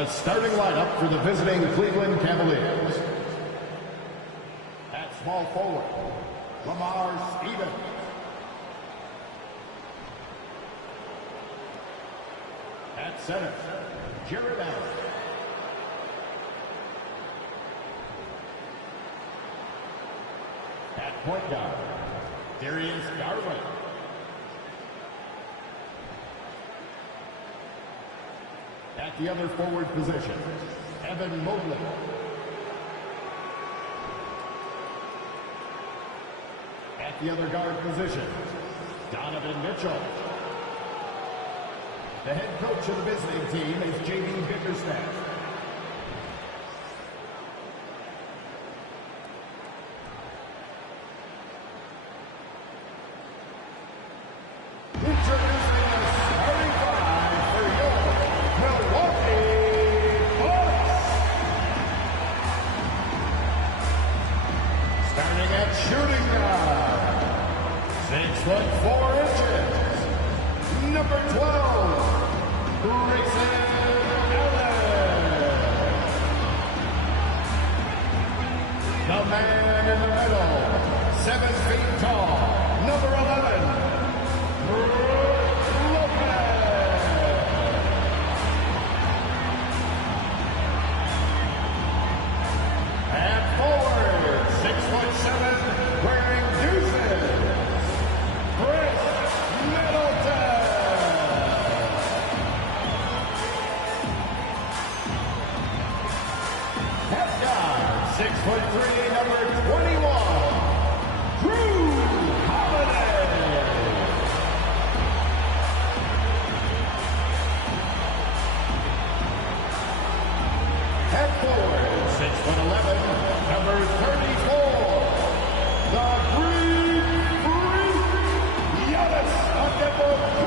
The starting lineup for the visiting Cleveland Cavaliers. At small forward, Lamar Stevens. At center, Jared Allen. At point guard, Darius Garland. At the other forward position, Evan Mobley. At the other guard position, Donovan Mitchell. The head coach of the visiting team is J.D. Bickerstaff. Introducing the starting five for your Milwaukee Bucks. Starting at shooting guard, 6'4", number 12. Grayson Allen. The man in the middle, 7 feet tall, number 11, Brook Lopez. At forward, 6'7", wearing deuces, Chris Middleton. At guard, 6'3", number 21, Drew Holiday. At forward, 6'11", number 34, the Greek Freak, Giannis Antetokounmpo.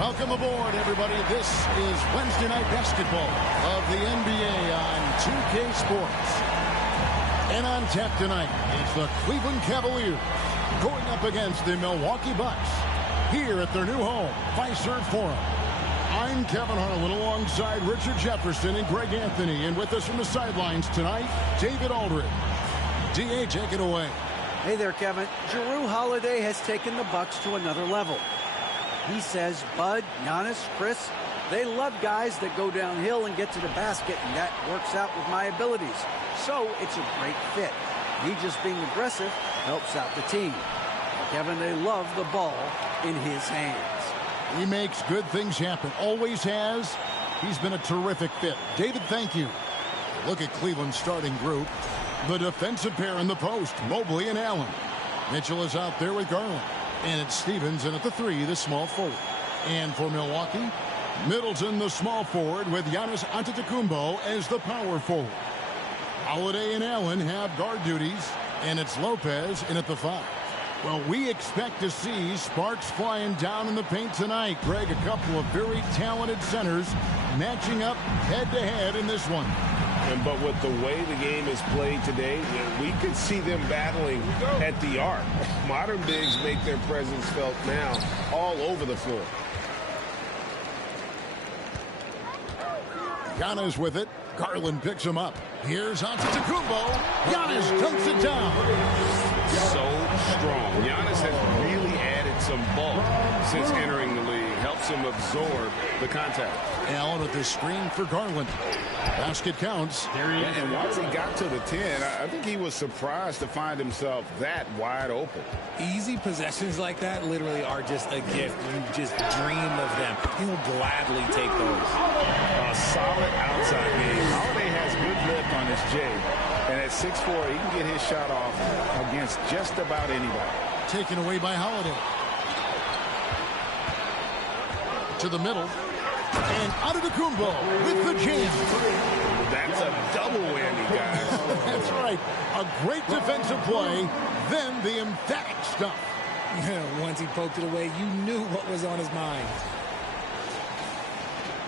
Welcome aboard, everybody. This is Wednesday Night Basketball of the NBA on 2K Sports. And on tap tonight is the Cleveland Cavaliers going up against the Milwaukee Bucks here at their new home, Fiserv Forum. I'm Kevin Harlan alongside Richard Jefferson and Greg Anthony. And with us from the sidelines tonight, David Aldridge. DA, take it away. Hey there, Kevin. Drew Holiday has taken the Bucks to another level. He says Bud, Giannis, Chris, they love guys that go downhill and get to the basket, and that works out with my abilities. So it's a great fit. Me just being aggressive helps out the team. Kevin, they love the ball in his hands. He makes good things happen. Always has. He's been a terrific fit. David, thank you. Look at Cleveland's starting group. The defensive pair in the post, Mobley and Allen. Mitchell is out there with Garland. And it's Stevens, and at the 3, the small forward. And for Milwaukee, Middleton, the small forward, with Giannis Antetokounmpo as the power forward. Holiday and Allen have guard duties, and it's Lopez in at the 5. Well, we expect to see sparks flying down in the paint tonight. Greg, a couple of very talented centers matching up head-to-head in this one. But with the way the game is played today, we could see them battling at the arc. Modern bigs make their presence felt now all over the floor. Giannis with it. Garland picks him up. Here's Antetokounmpo. Giannis dunks it down. So strong. Giannis has really added some bulk since entering the league. Helps him absorb the contact. Allen with the screen for Garland. Basket counts. And once he got to the 10, I think he was surprised to find himself that wide open. Easy possessions like that literally are just a gift. You just dream of them. He'll gladly take those. A solid outside game. Holiday has good lift on his J. And at 6'4", he can get his shot off against just about anybody. Taken away by Holiday. To the middle. And Antetokounmpo with the jam. That's a double whammy, guys. That's right. A great defensive play, then the emphatic stuff. Yeah, once he poked it away, you knew what was on his mind.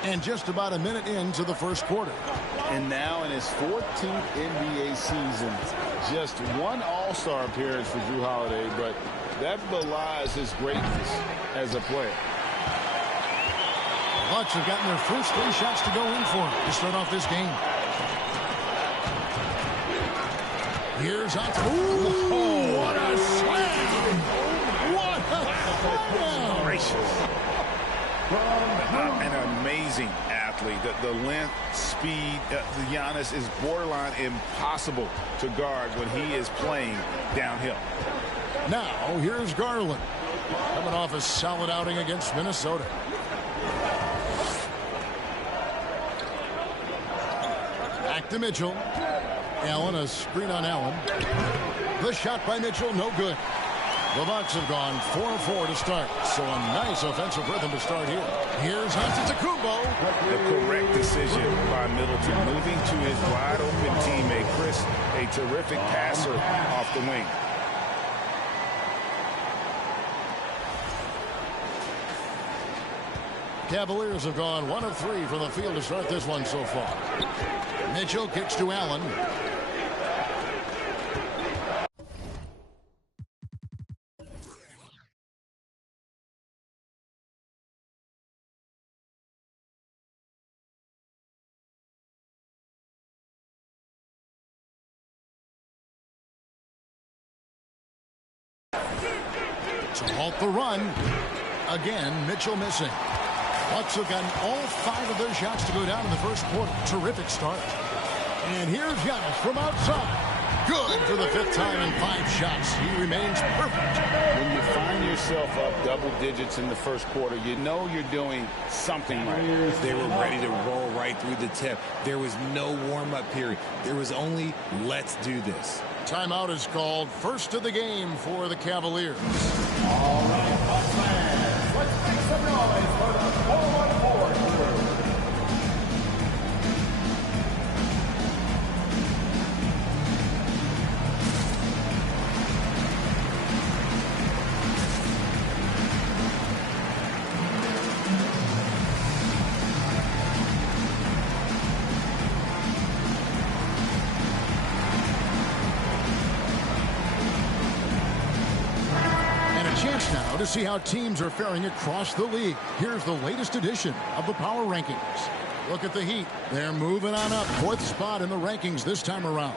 And just about a minute into the first quarter. And now in his 14th NBA season, just one All-Star appearance for Drew Holiday, but that belies his greatness as a player. Bucks have gotten their first 3 shots to go in for them to start off this game. Here's out. Ooh, what a slam! What a gracious. An amazing athlete. The length, speed, Giannis is borderline impossible to guard when he is playing downhill. Now, here's Garland. Coming off a solid outing against Minnesota. Back to Mitchell. Allen, a screen on Allen. The shot by Mitchell, no good. The Bucks have gone 4-4 to start, so a nice offensive rhythm to start here. Here's Antetokounmpo. The correct decision by Middleton, moving to his wide-open teammate, Chris, a terrific passer off the wing. Cavaliers have gone 1 of 3 from the field to start this one so far. Mitchell kicks to Allen. To halt the run. Again, Mitchell missing. Bucks have gotten all 5 of their shots to go down in the first quarter. Terrific start. And here's Giannis from outside. Good for the 5th time in 5 shots. He remains perfect. When you find yourself up double digits in the first quarter, you know you're doing something right. They were ready to roll right through the tip. There was no warm-up period. There was only, let's do this. Timeout is called. First of the game for the Cavaliers. All right, Bucks fans, let's make some noise for the 4-1-4 crew. Chance now to see how teams are faring across the league. Here's the latest edition of the Power Rankings. Look at the Heat. They're moving on up. 4th spot in the rankings this time around.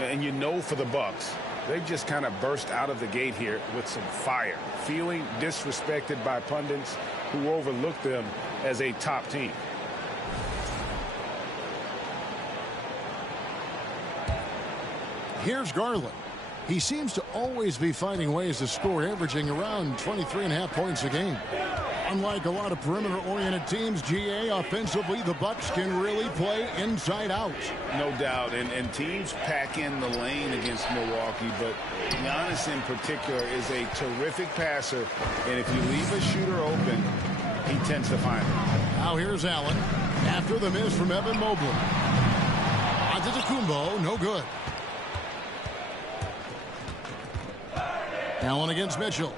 And you know for the Bucks, they've just kind of burst out of the gate here with some fire, feeling disrespected by pundits who overlook them as a top team. Here's Garland. He seems to always be finding ways to score, averaging around 23.5 points a game. Unlike a lot of perimeter-oriented teams, GA, offensively, the Bucks can really play inside out. No doubt, and teams pack in the lane against Milwaukee, but Giannis in particular is a terrific passer, and if you leave a shooter open, he tends to find it. Now here's Allen. After the miss from Evan Mobley. Antetokounmpo, no good. Allen against Mitchell.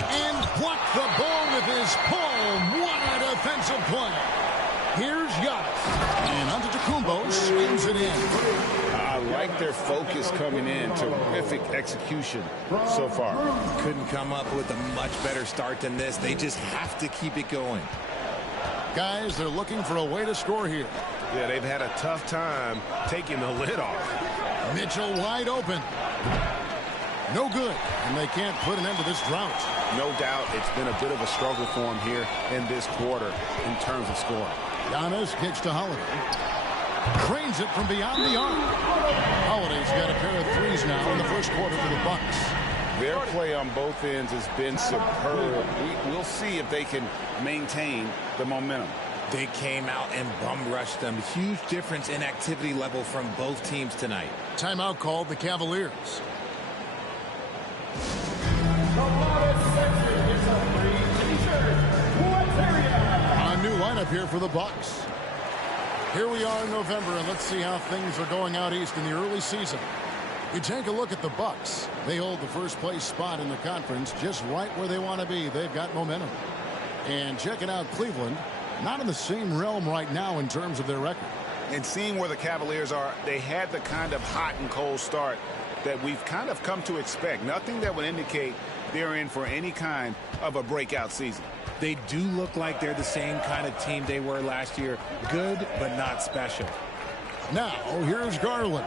And blocked the ball with his palm. What a defensive play. Here's Giannis. And Antetokounmpo swings it in. I like their focus coming in. Terrific execution so far. Couldn't come up with a much better start than this. They just have to keep it going. Guys, they're looking for a way to score here. Yeah, they've had a tough time taking the lid off. Mitchell wide open. No good, and they can't put an end to this drought. No doubt it's been a bit of a struggle for him here in this quarter in terms of scoring. Giannis kicks to Holiday. Trains it from beyond the arc. Holiday's got a pair of threes now in the first quarter for the Bucks. Their play on both ends has been superb. We'll see if they can maintain the momentum. They came out and bum rushed them. Huge difference in activity level from both teams tonight. Timeout called the Cavaliers. A new lineup here for the Bucks. Here we are in November, and let's see how things are going out east in the early season. You take a look at the Bucks. They hold the first place spot in the conference just right where they want to be. They've got momentum. And checking out Cleveland, not in the same realm right now in terms of their record. And seeing where the Cavaliers are, they had the kind of hot and cold start that we've kind of come to expect. Nothing that would indicate they're in for any kind of a breakout season. They do look like they're the same kind of team they were last year. Good, but not special. Now, here's Garland.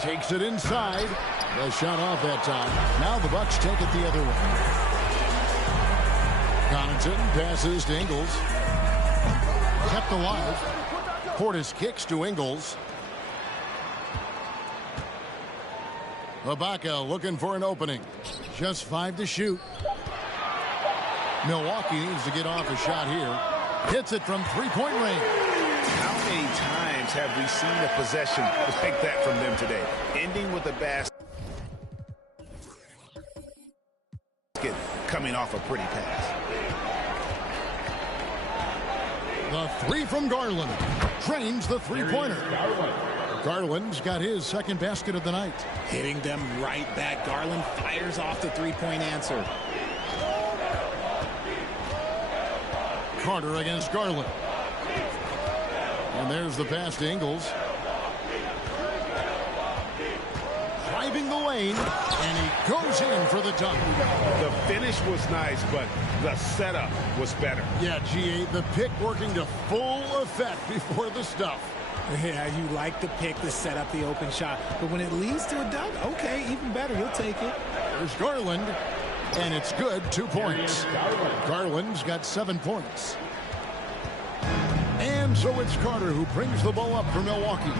Takes it inside. The shot off that time. Now the Bucks take it the other way. Connaughton passes to Ingles. Kept alive. Portis kicks to Ingles. Ibaka looking for an opening. Just 5 to shoot. Milwaukee needs to get off a shot here. Hits it from three-point range. How many times have we seen a possession like that from them today? Ending with a basket, coming off a pretty pass. The three from Garland. Drains the three-pointer. Garland's got his second basket of the night. Hitting them right back. Garland fires off the three-point answer. Carter against Garland. And there's the pass to Ingles. Driving the lane, and he goes in for the dunk. The finish was nice, but the setup was better. Yeah, G8, the pick working to full effect before the stuff. Yeah, you like the pick to set up the open shot. But when it leads to a dunk, okay, even better. You'll take it. There's Garland, and it's good. 2 points. Garland's got 7 points. And so it's Carter who brings the ball up for Milwaukee.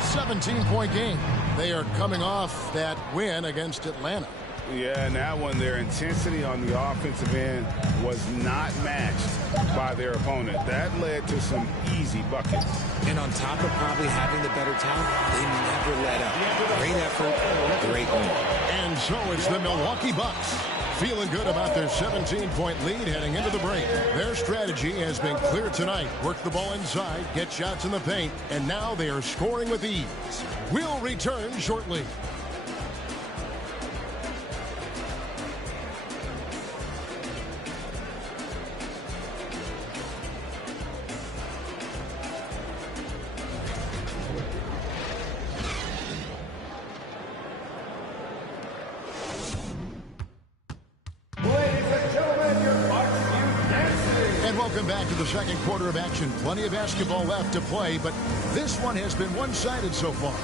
17-point game. They are coming off that win against Atlanta. Yeah, and that one, their intensity on the offensive end was not matched by their opponent. That led to some easy buckets. And on top of probably having the better talent, they never let up. Great effort, great win. And so it's the Milwaukee Bucks. Feeling good about their 17-point lead heading into the break. Their strategy has been clear tonight. Work the ball inside, get shots in the paint, and now they are scoring with ease. We'll return shortly. Welcome back to the second quarter of action. Plenty of basketball left to play, but this one has been one-sided so far.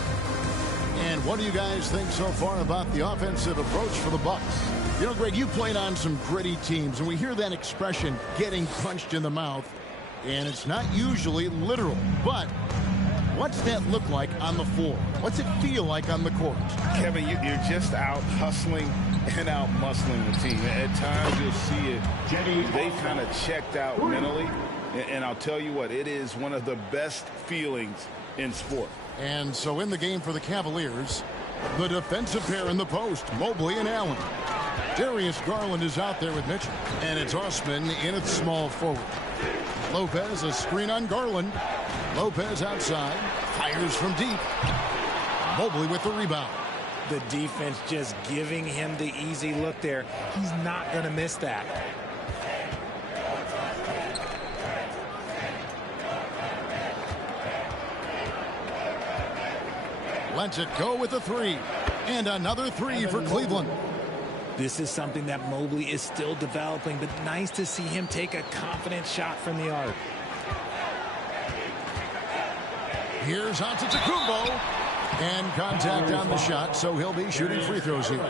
And what do you guys think so far about the offensive approach for the Bucks? You know, Greg, you played on some gritty teams, and we hear that expression, getting punched in the mouth, and it's not usually literal. But what's that look like on the floor? What's it feel like on the court? Kevin, you're just out hustling and out muscling the team. At times you'll see it. They kind of checked out mentally. And I'll tell you what, it is one of the best feelings in sport. And so in the game for the Cavaliers, the defensive pair in the post, Mobley and Allen. Darius Garland is out there with Mitchell. And it's Osman in at small forward. Lopez, a screen on Garland. Lopez outside, fires from deep. Mobley with the rebound. The defense just giving him the easy look there. He's not going to miss that. Lets it go with a three. And another three for Cleveland. This is something that Mobley is still developing, but nice to see him take a confident shot from the arc. Here's Antetokounmpo. And contact on the shot, so he'll be shooting free throws here.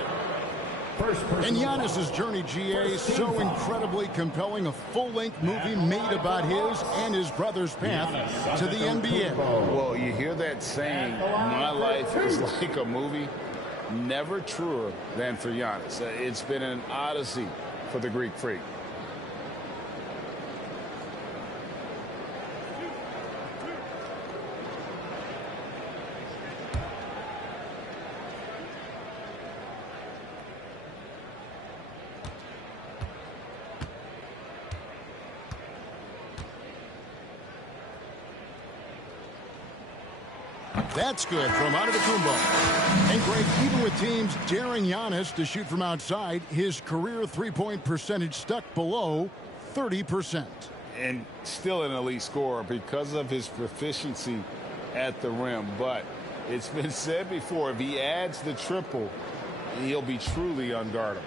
And Giannis's journey, GA, so incredibly compelling. A full-length movie made about his and his brother's path to the NBA. Well, you hear that saying, my life is like a movie. Never truer than for Giannis. It's been an odyssey for the Greek freak. That's good from Antetokounmpo. And Greg, even with teams daring Giannis to shoot from outside, his career three-point percentage stuck below 30%. And still an elite scorer because of his proficiency at the rim. But it's been said before, if he adds the triple, he'll be truly unguardable.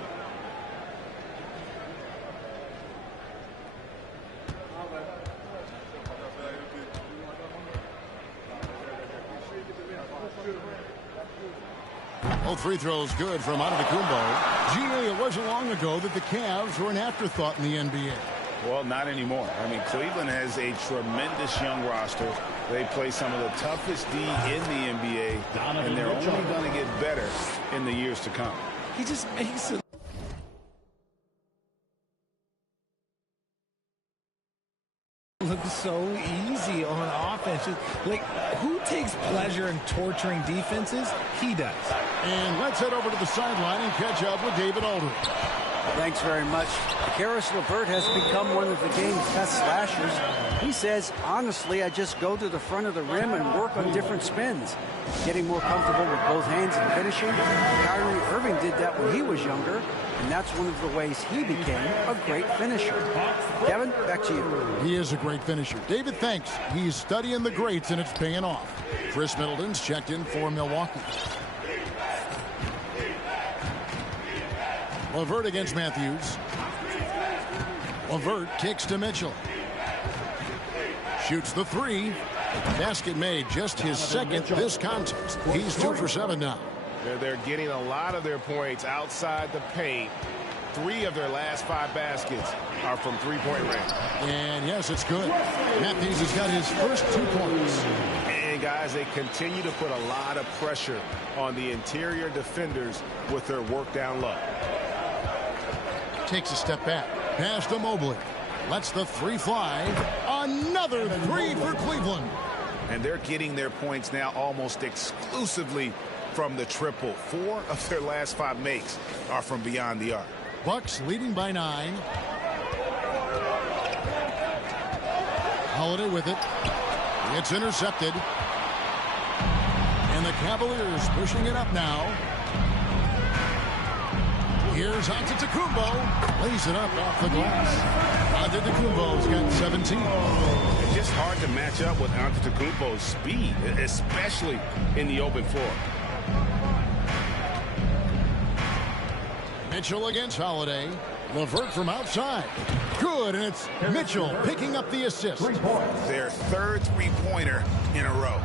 Both free throws good from Antetokounmpo. GA, it wasn't long ago that the Cavs were an afterthought in the NBA. Well, not anymore. I mean, Cleveland has a tremendous young roster. They play some of the toughest D in the NBA, and they're only going to get better in the years to come. He just makes it look so easy on offense. Like, who takes pleasure in torturing defenses? He does. And let's head over to the sideline and catch up with David Aldridge. Thanks very much. Karis LeVert has become one of the game's best slashers. He says, honestly, I just go to the front of the rim and work on different spins. Getting more comfortable with both hands and finishing. Kyrie Irving did that when he was younger, and that's one of the ways he became a great finisher. Kevin, back to you. He is a great finisher. David thinks he's studying the greats, and it's paying off. Chris Middleton's checked in for Milwaukee. LeVert against Matthews. LeVert kicks to Mitchell. Shoots the three. Basket made, just his second this contest. He's 2 for 7 now. They're getting a lot of their points outside the paint. 3 of their last 5 baskets are from three-point range. And yes, it's good. Matthews has got his first 2 points. And guys, they continue to put a lot of pressure on the interior defenders with their work down low. Takes a step back. Pass to Mobley. Lets the 3 fly. Another 3 for Cleveland. And they're getting their points now almost exclusively from the triple. 4 of their last 5 makes are from beyond the arc. Bucks leading by 9. Holiday with it. It's intercepted. And the Cavaliers pushing it up now. Here's Antetokounmpo. Lays it up off the glass. Antetokounmpo's got 17. It's just hard to match up with Antetokounmpo's speed, especially in the open floor. Mitchell against Holiday. LeVert from outside. Good, and it's Mitchell picking up the assist. Their third three-pointer in a row.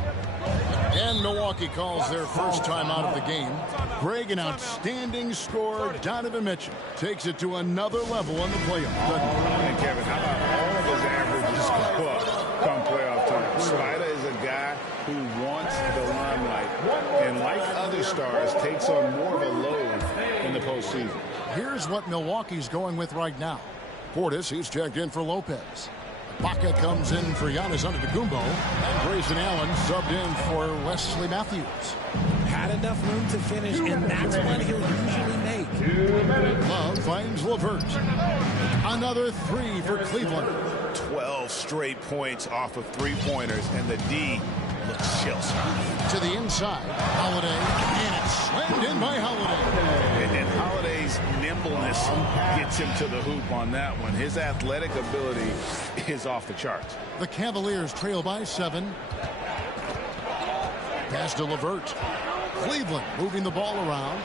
And Milwaukee calls their first time out of the game. Greg, an outstanding scorer. Donovan Mitchell takes it to another level in the playoffs. And Kevin, how about all of his averages go up come playoff time? Spider is a guy who wants the limelight, and like other stars, takes on more of a load in the postseason. Here's what Milwaukee's going with right now. Portis, he's checked in for Lopez. Baca comes in for Giannis Antetokounmpo, and Grayson Allen subbed in for Wesley Matthews. Had enough room to finish, and that's what he'll usually make. Love finds LeVert. Another 3 for Cleveland. 12 straight points off of three-pointers, and the D looks shell-shocked. To the inside, Holiday, and it's slammed in by Holiday. And Holiday's nimbleness gets him to the hoop on that one. His athletic ability is off the charts. The Cavaliers trail by 7. Pass to LeVert. Cleveland moving the ball around.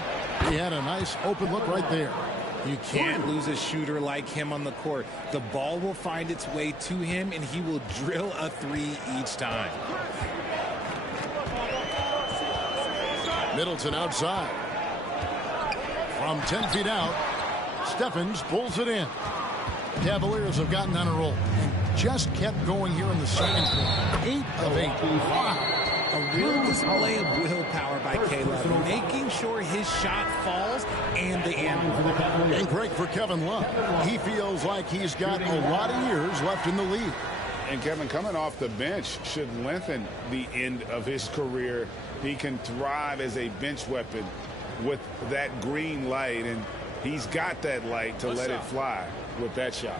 He had a nice open look right there. You can't lose a shooter like him on the court. The ball will find its way to him, and he will drill a 3 each time. Middleton outside. From 10 feet out, Stephens pulls it in. Cavaliers have gotten on a roll and just kept going here in the second quarter. 8 of 8. Wow. A real display of willpower by Caleb, making sure his shot falls and the end. And great for Kevin Love. He feels like he's got a lot of years left in the league. And Kevin, coming off the bench should lengthen the end of his career. He can thrive as a bench weapon with that green light, and he's got that light to let it fly with that shot.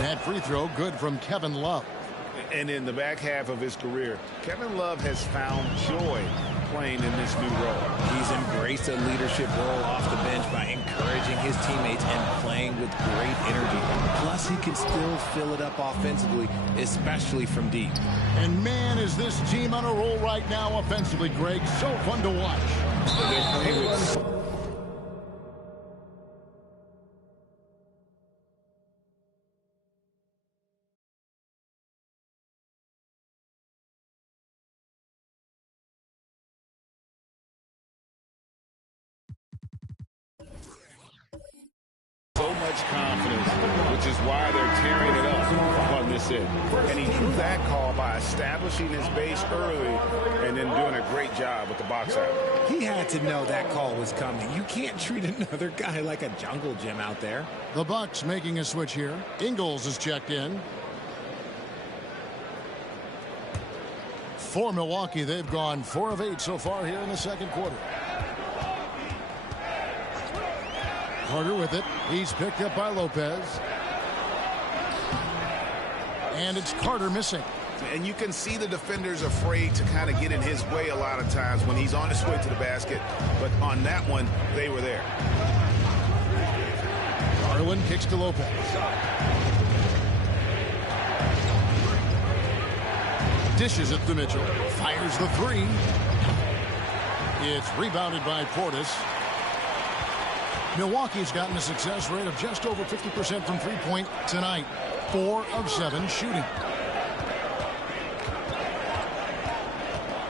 That free throw good from Kevin Love. And in the back half of his career, Kevin Love has found joy playing in this new role. He's embraced a leadership role off the bench by encouraging his teammates and playing with great energy. Plus, he can still fill it up offensively, especially from deep. And man, is this team on a roll right now offensively, Greg. So fun to watch. They play with so much confidence, which is why they're tearing it up on this end. And he drew that call by establishing his base early and then doing a great job with the box out. He had to know that call was coming. You can't treat another guy like a jungle gym out there. The Bucks making a switch here. Ingles is checked in. For Milwaukee, they've gone 4 of 8 so far here in the second quarter. Carter with it. He's picked up by Lopez. And it's Carter missing. And you can see the defenders afraid to kind of get in his way a lot of times when he's on his way to the basket. But on that one, they were there. Garland kicks to Lopez. Dishes it to Mitchell. Fires the three. It's rebounded by Portis. Milwaukee's gotten a success rate of just over 50% from three-point tonight. 4 of 7 shooting.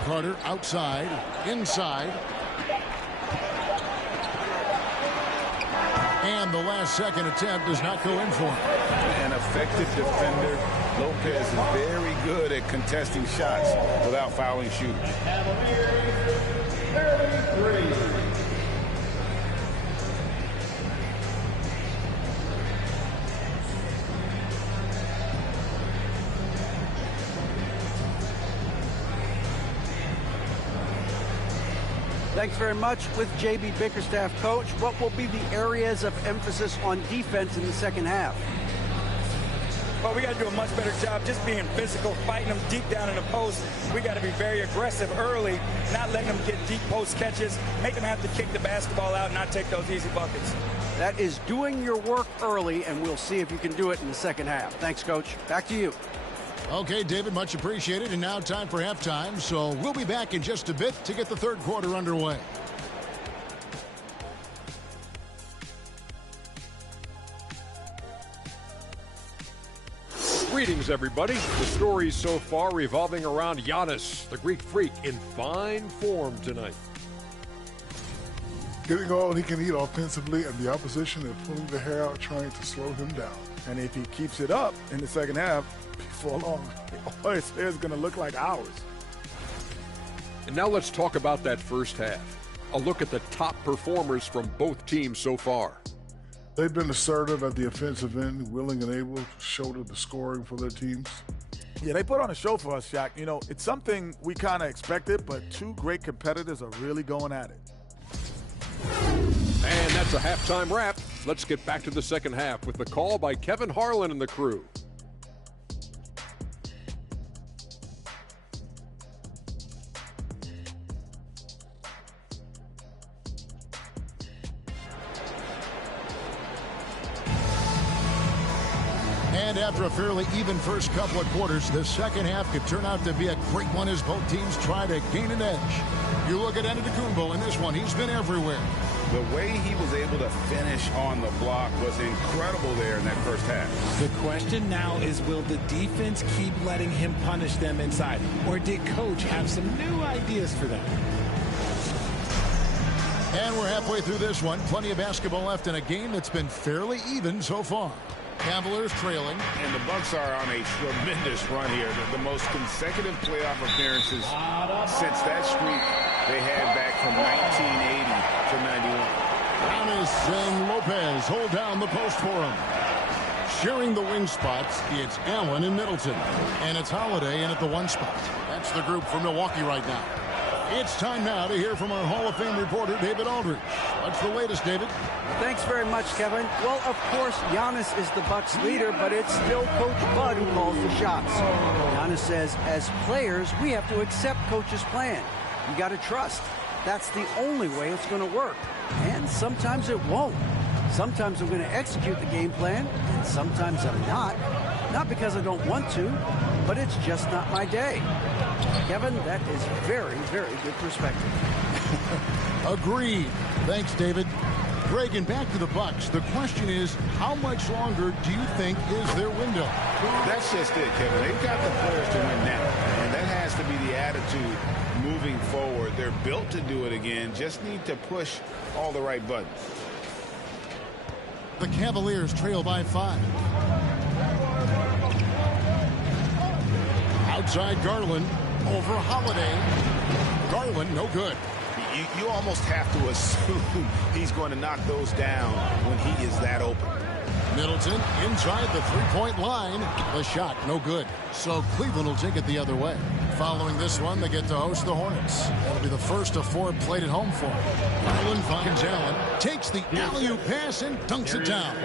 Carter outside, inside. And the last second attempt does not go in for him. An effective defender. Lopez is very good at contesting shots without fouling shooters. Cavaliers, 33. Thanks very much. With J.B. Bickerstaff, coach, what will be the areas of emphasis on defense in the second half? Well, we got to do a much better job just being physical, fighting them deep down in the post. We got to be very aggressive early, not letting them get deep post catches, make them have to kick the basketball out and not take those easy buckets. That is doing your work early, and we'll see if you can do it in the second half. Thanks, Coach. Back to you. Okay, David, much appreciated. And now time for halftime. So we'll be back in just a bit to get the third quarter underway. Greetings, everybody. The stories so far revolving around Giannis, the Greek freak, in fine form tonight. Getting all he can eat offensively, and the opposition is pulling their hair out trying to slow him down. And if he keeps it up in the second half, before long, all his hair is going to look like ours. And now let's talk about that first half. A look at the top performers from both teams so far. They've been assertive at the offensive end, willing and able to shoulder the scoring for their teams. Yeah, they put on a show for us, Shaq. You know, it's something we kind of expected, but two great competitors are really going at it. And that's a halftime wrap. Let's get back to the second half with the call by Kevin Harlan and the crew. And after a fairly even first couple of quarters, the second half could turn out to be a great one as both teams try to gain an edge. You look at Antetokounmpo in this one, he's been everywhere. The way he was able to finish on the block was incredible there in that first half. The question now is, will the defense keep letting him punish them inside? Or did Coach have some new ideas for them? And we're halfway through this one. Plenty of basketball left in a game that's been fairly even so far. Cavaliers trailing. And the Bucks are on a tremendous run here. The most consecutive playoff appearances since that streak they had back from 1980 to 91. Giannis and Lopez hold down the post for him. Sharing the wing spots, it's Allen and Middleton. And it's Holiday in at the one spot. That's the group for Milwaukee right now. It's time now to hear from our Hall of Fame reporter, David Aldridge. What's the latest, David? Thanks very much, Kevin. Well, of course, Giannis is the Bucks leader, but it's still Coach Bud who calls the shots. Giannis says, as players, we have to accept Coach's plan. You got to trust. That's the only way it's going to work. And sometimes it won't. Sometimes I'm going to execute the game plan, and sometimes I'm not. Not because I don't want to, but it's just not my day. Kevin, that is very, very good perspective. Agreed. Thanks, David. Greg, and back to the Bucks. The question is, how much longer do you think is their window? That's just it, Kevin. They've got the players to win now, and that has to be the attitude moving forward. They're built to do it again. Just need to push all the right buttons. The Cavaliers trail by 5. Outside Garland over Holiday. Garland, no good. You almost have to assume he's going to knock those down when he is that open. Middleton inside the three-point line. The shot, no good. So Cleveland will take it the other way. Following this one, they get to host the Hornets. That'll be the first of 4 played at home for them. Garland finds Allen, takes the alley-oop pass and dunks it down.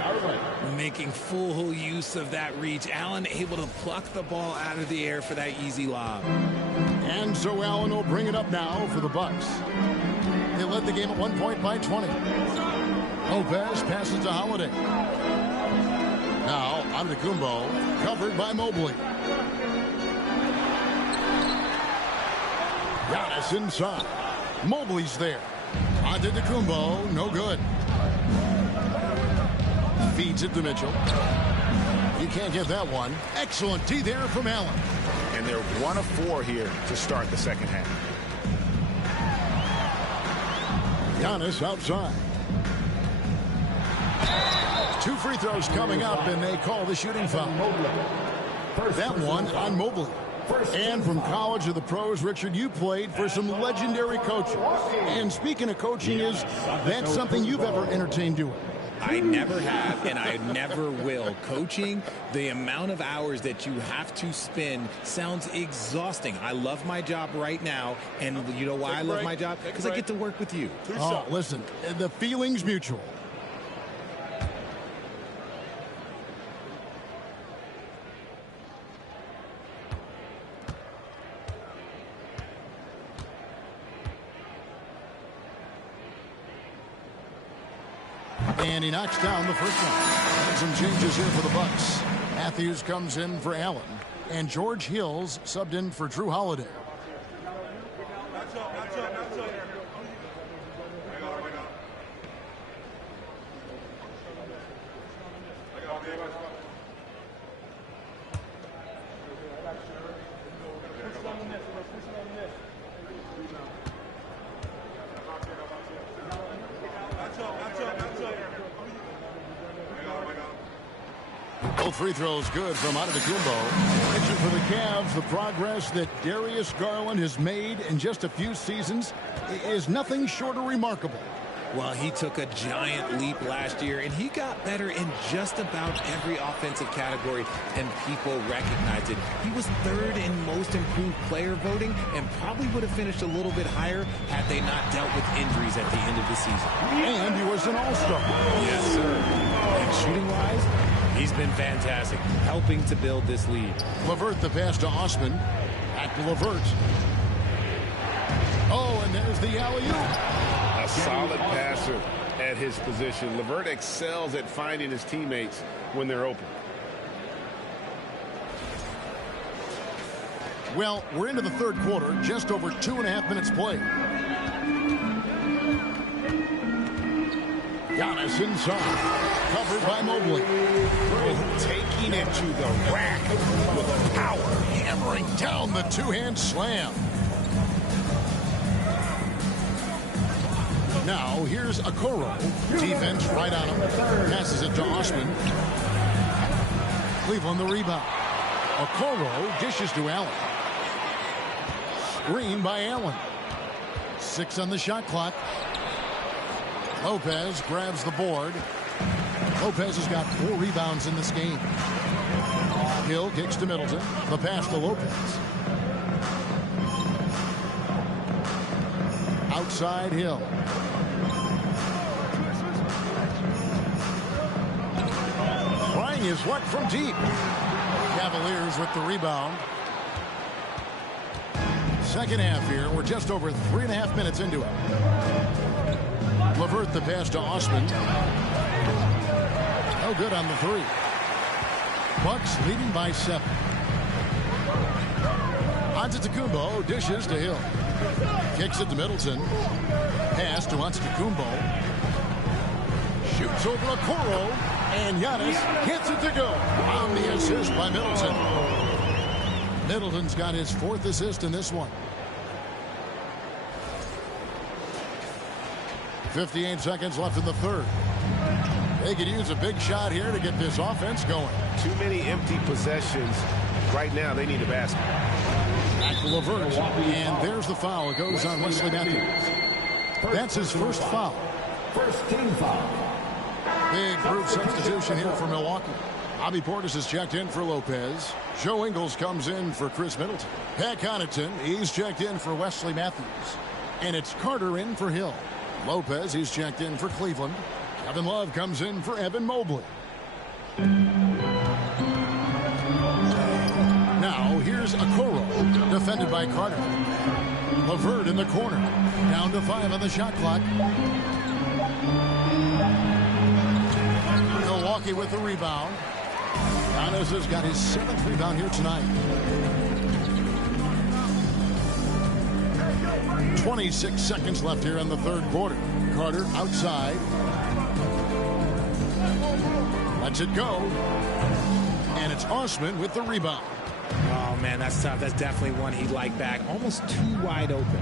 Making full use of that reach. Allen able to pluck the ball out of the air for that easy lob. And so Allen will bring it up now for the Bucks. They led the game at 1 point by 20. Lopez passes to Holiday. Now Antetokounmpo, covered by Mobley. Giannis inside. Mobley's there. Antetokounmpo, no good. Feeds it to Mitchell. You can't get that one. Excellent D there from Allen. And they're 1 of 4 here to start the second half. Giannis outside. 2 free throws coming up, and they call the shooting foul. That one on Mobley. And from college to the pros, Richard, you played for some legendary coaches. And speaking of coaching, is that something you've ever entertained doing? I never have, and I never will. Coaching, the amount of hours that you have to spend sounds exhausting. I love my job right now, and you know why I love my job? Because I get to work with you. Oh, listen, the feeling's mutual. And he knocks down the first one. And some changes here for the Bucks. Matthews comes in for Allen. And George Hills subbed in for Drew Holiday. Both free throws good from Antetokounmpo. Mentioned for the Cavs, the progress that Darius Garland has made in just a few seasons is nothing short of remarkable. Well, he took a giant leap last year, and he got better in just about every offensive category, and people recognized it. He was 3rd in most improved player voting and probably would have finished a little bit higher had they not dealt with injuries at the end of the season. And he was an all-star. Yes, sir. And shooting-wise, he's been fantastic, helping to build this lead. LeVert the pass to Osman. Back to LeVert. Oh, and there's the alley-oop. A solid passer at his position. LeVert excels at finding his teammates when they're open. Well, we're into the third quarter, just over 2.5 minutes played. Giannis inside, covered by Mobley. Taking it to the rack with power. Hammering down the two-hand slam. Now, here's Okoro. Defense right on him. Passes it to Osman. Cleveland the rebound. Okoro dishes to Allen. Screen by Allen. 6 on the shot clock. Lopez grabs the board. Lopez has got 4 rebounds in this game. Hill kicks to Middleton. The pass to Lopez. outside Hill. Trying his luck from deep. Cavaliers with the rebound. Second half here. We're just over 3.5 minutes into it. LeVert the pass to Osman. No good on the three. Bucks leading by 7. Antetokounmpo dishes to Hill. Kicks it to Middleton. Pass to Antetokounmpo. Shoots over Okoro. And Giannis gets it to go. On the assist by Middleton. Middleton's got his 4th assist in this one. 58 seconds left in the third. They could use a big shot here to get this offense going. Too many empty possessions. Right now, they need a basket. Back to LeVert. And there's the foul. It goes on Wesley Matthews. That's his first foul. First team foul. Big group substitution here for Milwaukee. Bobby Portis is checked in for Lopez. Joe Ingles comes in for Chris Middleton. Pat Connaughton, he's checked in for Wesley Matthews. And it's Carter in for Hill. Lopez, he's checked in for Cleveland. Kevin Love comes in for Evan Mobley. Now, here's Okoro, defended by Carter. LeVert in the corner. Down to 5 on the shot clock. Milwaukee with the rebound. Giannis has got his 7th rebound here tonight. 26 seconds left here in the third quarter. Carter outside. Lets it go. And it's Osman with the rebound. Oh, man, that's tough. That's definitely one he'd like back. Almost too wide open.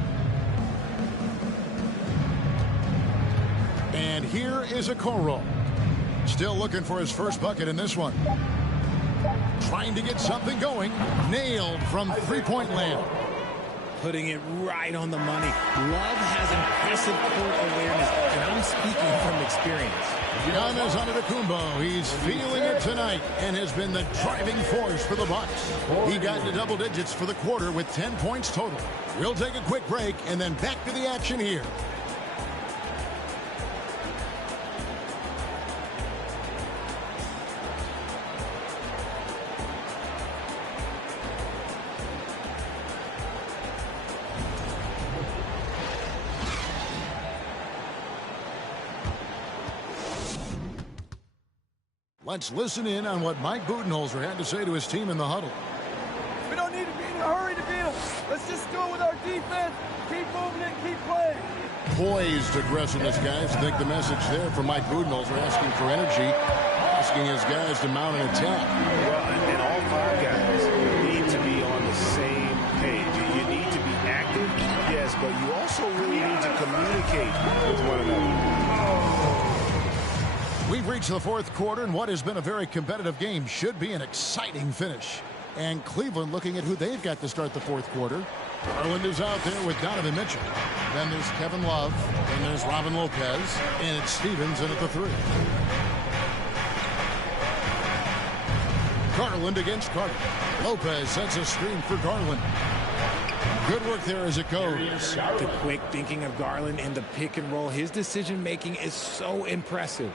And here is Okoro. Still looking for his first bucket in this one. Trying to get something going. Nailed from three-point land. Putting it right on the money. Love has impressive court awareness, and I'm speaking from experience. Giannis Antetokounmpo, he's feeling it tonight and has been the driving force for the Bucks. He got into double digits for the quarter with 10 points total. We'll take a quick break and then back to the action here. Let's listen in on what Mike Budenholzer had to say to his team in the huddle. We don't need to be in a hurry to beat them. Let's just go with our defense. Keep moving it, keep playing. Poised aggressiveness, guys. I think the message there from Mike Budenholzer asking for energy, asking his guys to mount an attack. Well, and all 5 guys need to be on the same page. You need to be active, yes, but you also really need to communicate with one another. We've reached the fourth quarter, and what has been a very competitive game should be an exciting finish. And Cleveland looking at who they've got to start the fourth quarter. Garland is out there with Donovan Mitchell. Then there's Kevin Love. Then there's Robin Lopez. And it's Stevens in at the 3. Garland against Carter. Lopez sets a screen for Garland. Good work there as it goes. The quick thinking of Garland in the pick and roll. His decision making is so impressive.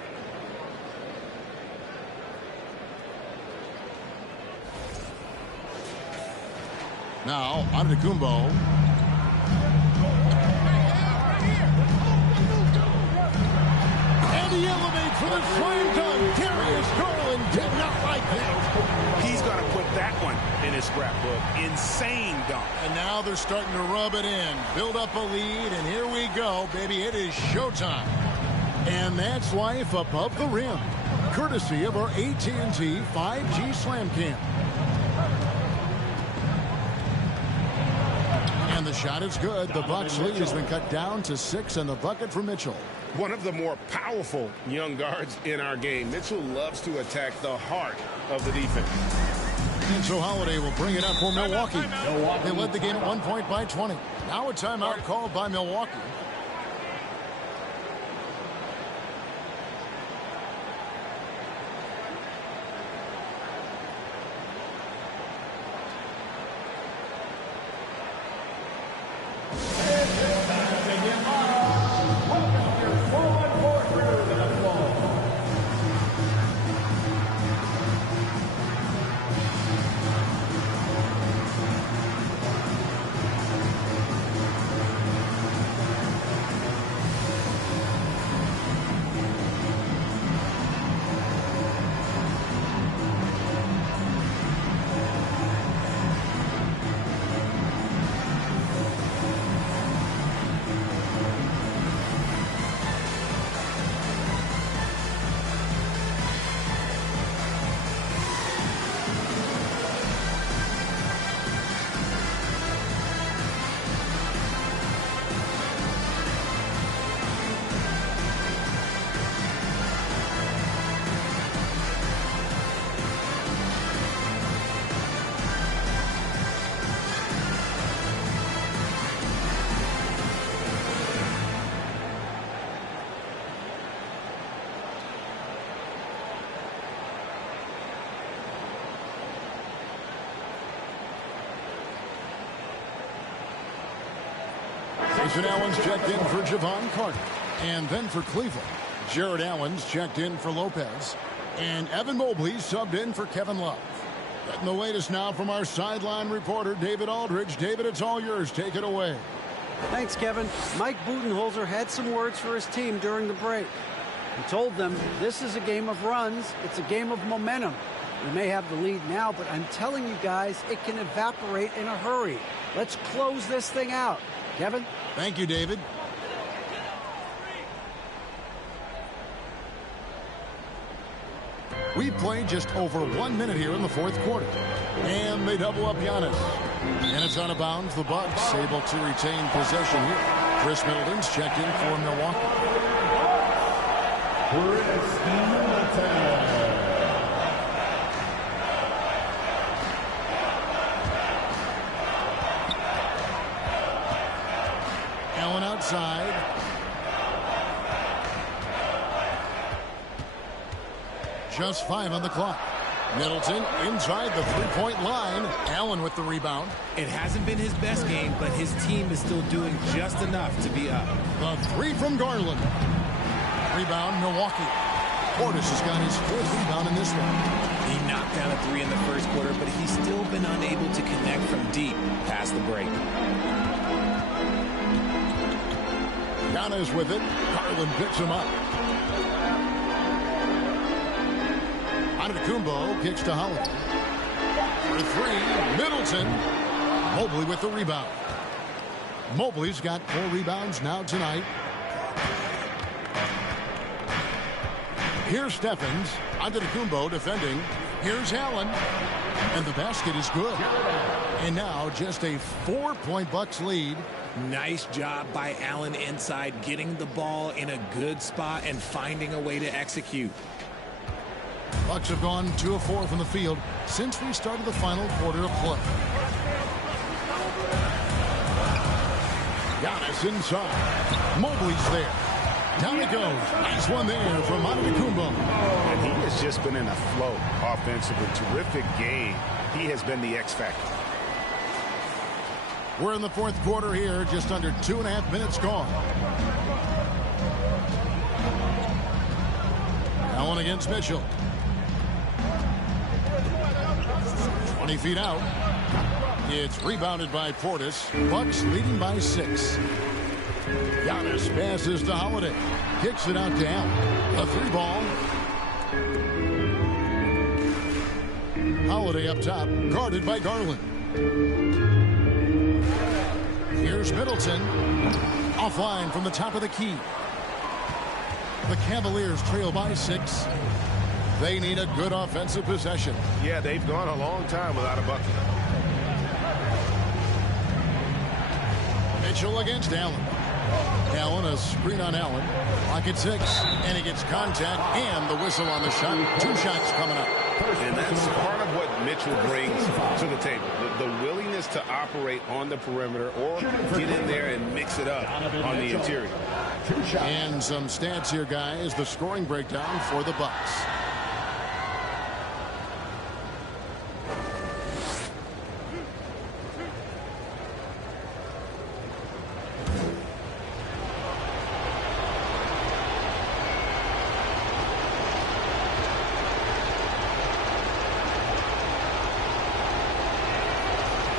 Now, Antetokounmpo. And he elevates for the slam dunk. Darius Garland did not like that. He's going to put that one in his scrapbook. Insane dunk. And now they're starting to rub it in. Build up a lead, and here we go, baby. It is showtime. And that's life above the rim. Courtesy of our AT&T 5G Slam Cam. And the shot is good. The Bucks lead has been cut down to 6, and the bucket for Mitchell. One of the more powerful young guards in our game. Mitchell loves to attack the heart of the defense. And so Holiday will bring it up for Milwaukee. They led the game at 1 point by 20. Now a timeout called by Milwaukee. Grayson Allen's checked in for Javon Carter. And then for Cleveland, Jared Allen's checked in for Lopez. And Evan Mobley subbed in for Kevin Love. Getting the latest now from our sideline reporter, David Aldridge. David, it's all yours. Take it away. Thanks, Kevin. Mike Budenholzer had some words for his team during the break. He told them this is a game of runs. It's a game of momentum. We may have the lead now, but I'm telling you guys, it can evaporate in a hurry. Let's close this thing out. Kevin? Thank you, David. We played just over 1 minute here in the fourth quarter. And they double up Giannis. And it's out of bounds. The Bucks able to retain possession here. Chris Middleton's checked in for Milwaukee. Chris Middleton. Allen outside. Just 5 on the clock. Middleton inside the three-point line. Allen with the rebound. It hasn't been his best game, but his team is still doing just enough to be up. The three from Garland. Rebound, Milwaukee. Portis has got his 4th rebound in this one. He knocked down a 3 in the first quarter, but he's still been unable to connect from deep past the break. Giannis with it. Garland picks him up. Antetokounmpo kicks to Holiday. For 3, Middleton. Mobley with the rebound. Mobley's got 4 rebounds now tonight. Here's Stephens. Antetokounmpo defending. Here's Allen. And the basket is good. And now just a 4-point Bucks lead. Nice job by Allen inside, getting the ball in a good spot and finding a way to execute. Bucks have gone 2 of 4 from the field since we started the final quarter of play. Giannis inside. Mobley's there. Down he goes. Nice one there from Antetokounmpo. And he has just been in a flow offensively. Terrific game. He has been the X factor. We're in the fourth quarter here. Just under 2.5 minutes gone. Allen against Mitchell. 20 feet out. It's rebounded by Portis. Bucks leading by 6. Giannis passes to Holiday. Kicks it out to Allen. A 3 ball. Holiday up top. Guarded by Garland. Here's Middleton. Offline from the top of the key. The Cavaliers trail by 6. They need a good offensive possession. Yeah, they've gone a long time without a bucket. Mitchell against Allen. Allen, a screen on Allen. Clock at 6. And he gets contact and the whistle on the shot. 2 shots coming up. And that's part of what Mitchell brings to the table. The willingness to operate on the perimeter or get in there and mix it up on the interior. And some stats here, guys. The scoring breakdown for the Bucks.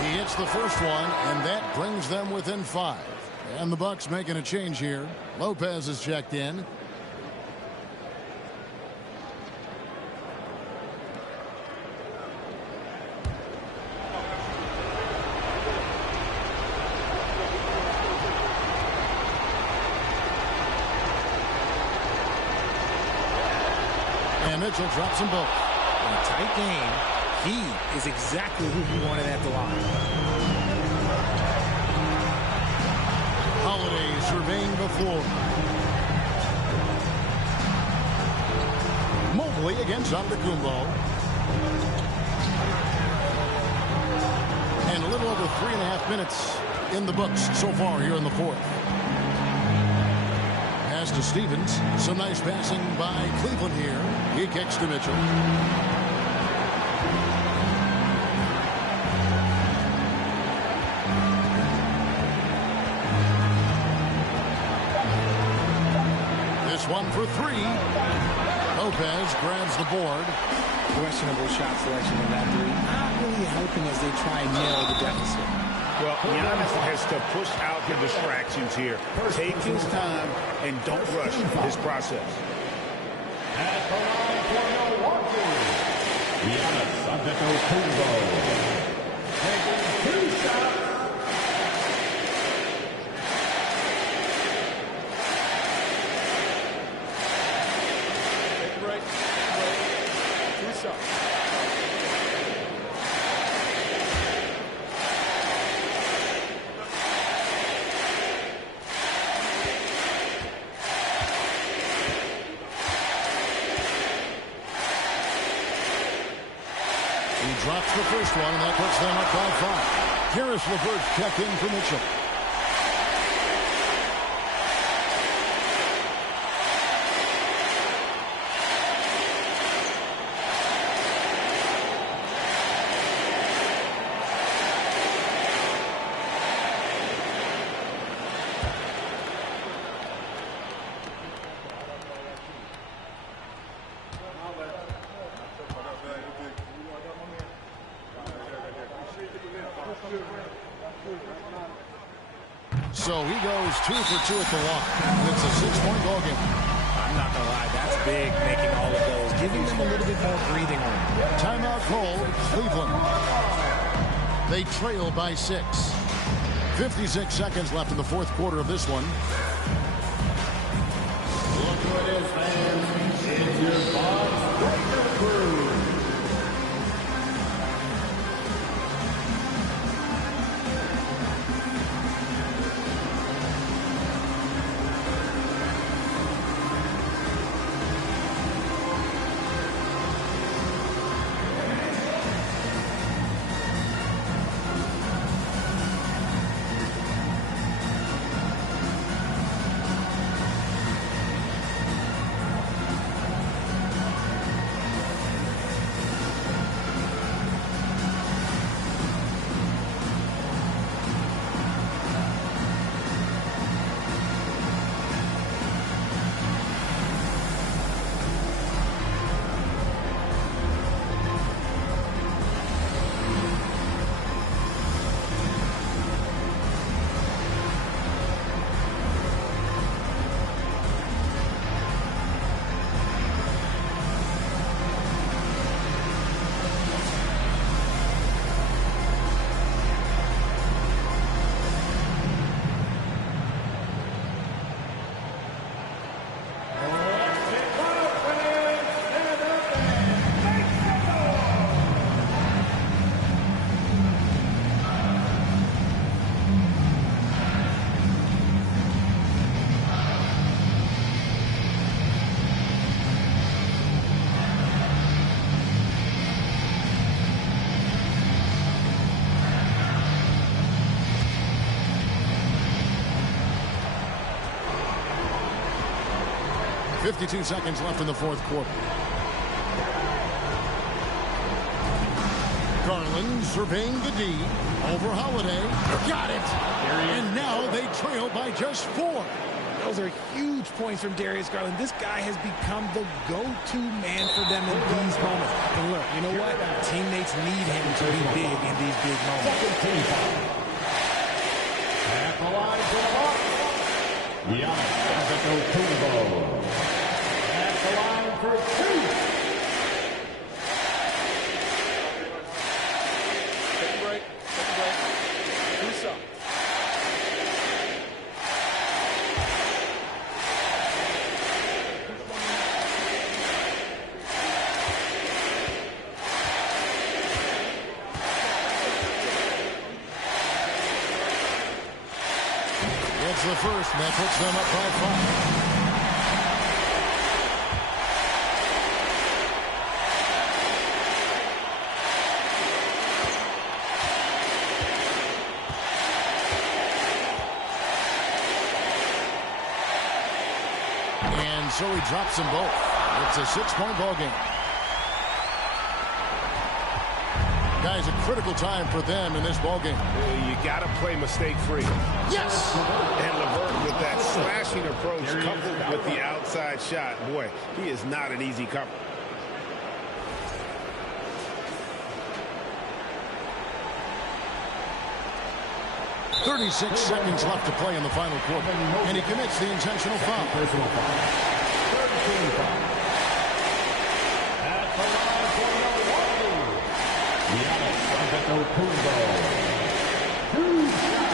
He hits the first one, and that brings them within 5. And the Bucks making a change here. Lopez is checked in. And Mitchell drops them both. In a tight game, he is exactly who he wanted at the line. Holiday surveying the floor. Mobley against Antetokounmpo. And a little over 3.5 minutes in the books so far here in the fourth. Pass to Stevens. Some nice passing by Cleveland here. He kicks to Mitchell. long for three. Lopez grabs the board. Questionable shot selection in that three. Not really helping as they try and nail the deficit. Well, Giannis has to push out the distractions here. Take his time and don't rush his process. At the line for Milwaukee, Giannis Antetokounmpo. Taking 2 shots. He drops the first one, and that puts them up by 5. Karis LeVert checked in for Mitchell. So he goes 2 for 2 at the line. It's a 6-point ball game. I'm not going to lie, that's big, making all of those, giving them a little bit more breathing room. Timeout called, Cleveland. They trail by 6. 56 seconds left in the fourth quarter of this one. Look who it is, fans. It's your Bob Breaker crew. .52 seconds left in the fourth quarter. Garland surveying the D. Over Holiday. Got it! And now they trail by just 4. Those are huge points from Darius Garland. This guy has become the go-to man for them in these moments. And look, you know what? Teammates need him to be big in these big moments. At the line for the Bucks, Giannis Antetokounmpo. At the line for 2. Take a break. Do something. It's the first, and that puts them up by 5. And so he drops them both. It's a 6-point ball game. Guys, a critical time for them in this ballgame. You got to play mistake-free. Yes! And LeVert with that slashing approach coupled with the outside shot. Boy, he is not an easy cover. .36 seconds left to play in the final quarter. And he commits the intentional foul. Personal foul. Third team foul. At the line for Milwaukee, Giannis Antetokounmpo. 2 shots.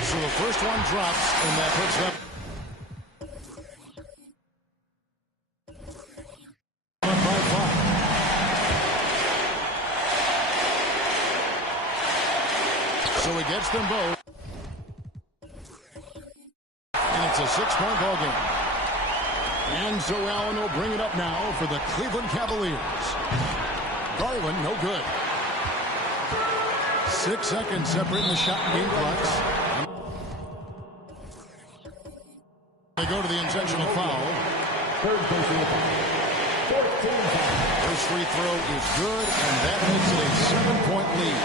So the first one drops, and that puts them on 5-5. So he gets them both. And it's a 6-point ball game. And so Allen will bring it up now for the Cleveland Cavaliers. Garland, no good. 6 seconds separating the shot and game clocks. They go to the intentional foul. Third personal foul. 14 foul. First free throw is good, and that makes it a 7-point lead.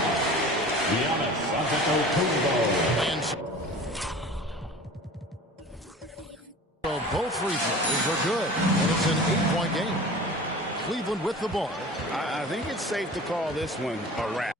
Giannis Antetokounmpo. And so both free throws are good, and it's an 8-point game. Cleveland with the ball. I think it's safe to call this one a wrap.